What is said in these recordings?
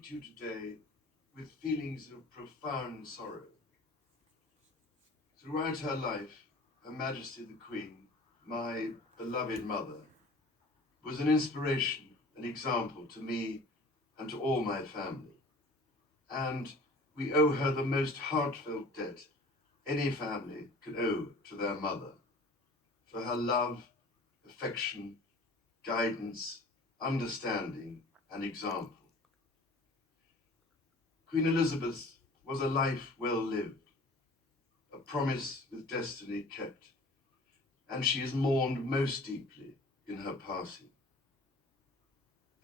speak to you today with feelings of profound sorrow. Throughout her life, Her Majesty the Queen, my beloved mother, was an inspiration, an example to me and to all my family. And we owe her the most heartfelt debt any family can owe to their mother, for her love, affection, guidance, understanding, and example. Queen Elizabeth was a life well lived, a promise with destiny kept, and she is mourned most deeply in her passing.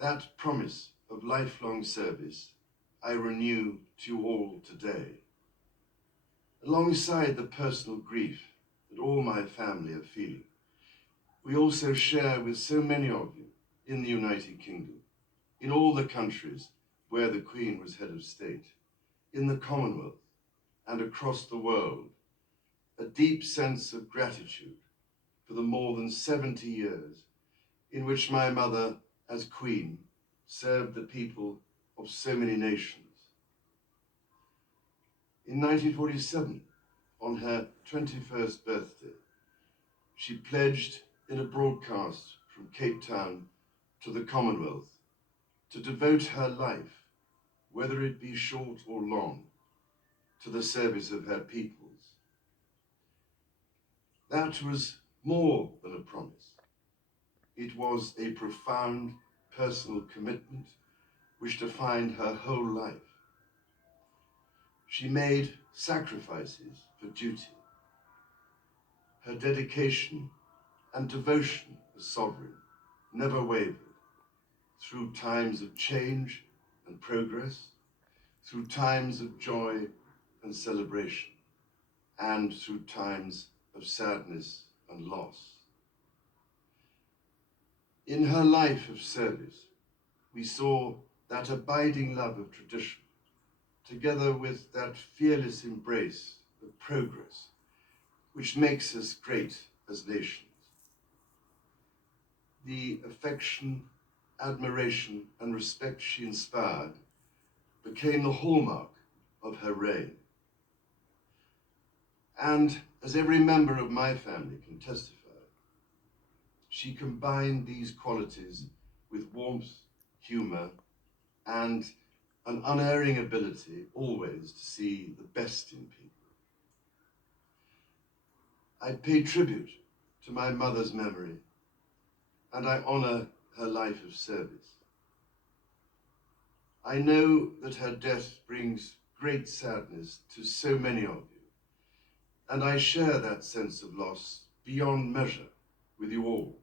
That promise of lifelong service I renew to you all today. Alongside the personal grief that all my family are feeling, we also share with so many of you in the United Kingdom, in all the countries where the Queen was head of state, in the Commonwealth and across the world, a deep sense of gratitude for the more than 70 years in which my mother, as Queen, served the people of so many nations. In 1947, on her 21st birthday, she pledged in a broadcast from Cape Town to the Commonwealth to devote her life, whether it be short or long, to the service of her peoples. That was more than a promise. It was a profound personal commitment which defined her whole life. She made sacrifices for duty. Her dedication and devotion as sovereign never wavered through times of change and progress, through times of joy and celebration, and through times of sadness and loss. In her life of service, we saw that abiding love of tradition, together with that fearless embrace of progress, which makes us great as nations. The affection, admiration, and respect she inspired became the hallmark of her reign. And as every member of my family can testify, she combined these qualities with warmth, humor, and an unerring ability always to see the best in people. I pay tribute to my mother's memory, and I honor her life of service. I know that her death brings great sadness to so many of you, and I share that sense of loss beyond measure with you all.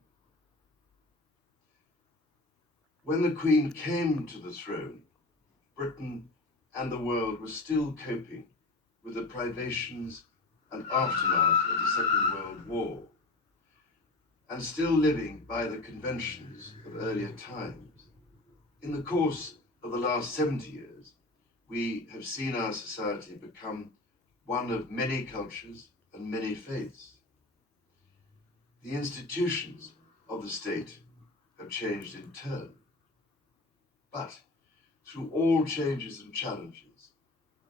When the Queen came to the throne, Britain and the world were still coping with the privations and aftermath of the Second World War, and still living by the conventions of earlier times. In the course of the last 70 years, we have seen our society become one of many cultures and many faiths. The institutions of the state have changed in turn. But through all changes and challenges,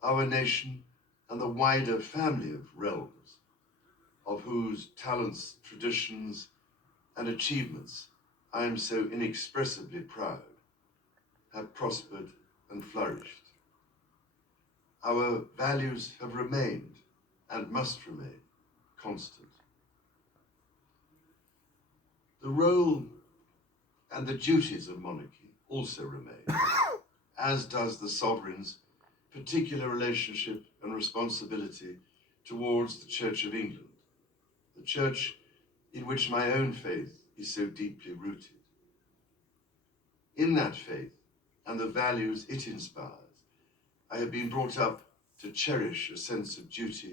our nation and the wider family of realms, of whose talents, traditions, and achievements I am so inexpressibly proud, have prospered and flourished. Our values have remained and must remain constant. The role and the duties of monarchy also remain, as does the sovereign's particular relationship and responsibility towards the Church of England, the church in which my own faith is so deeply rooted. In that faith and the values it inspires, I have been brought up to cherish a sense of duty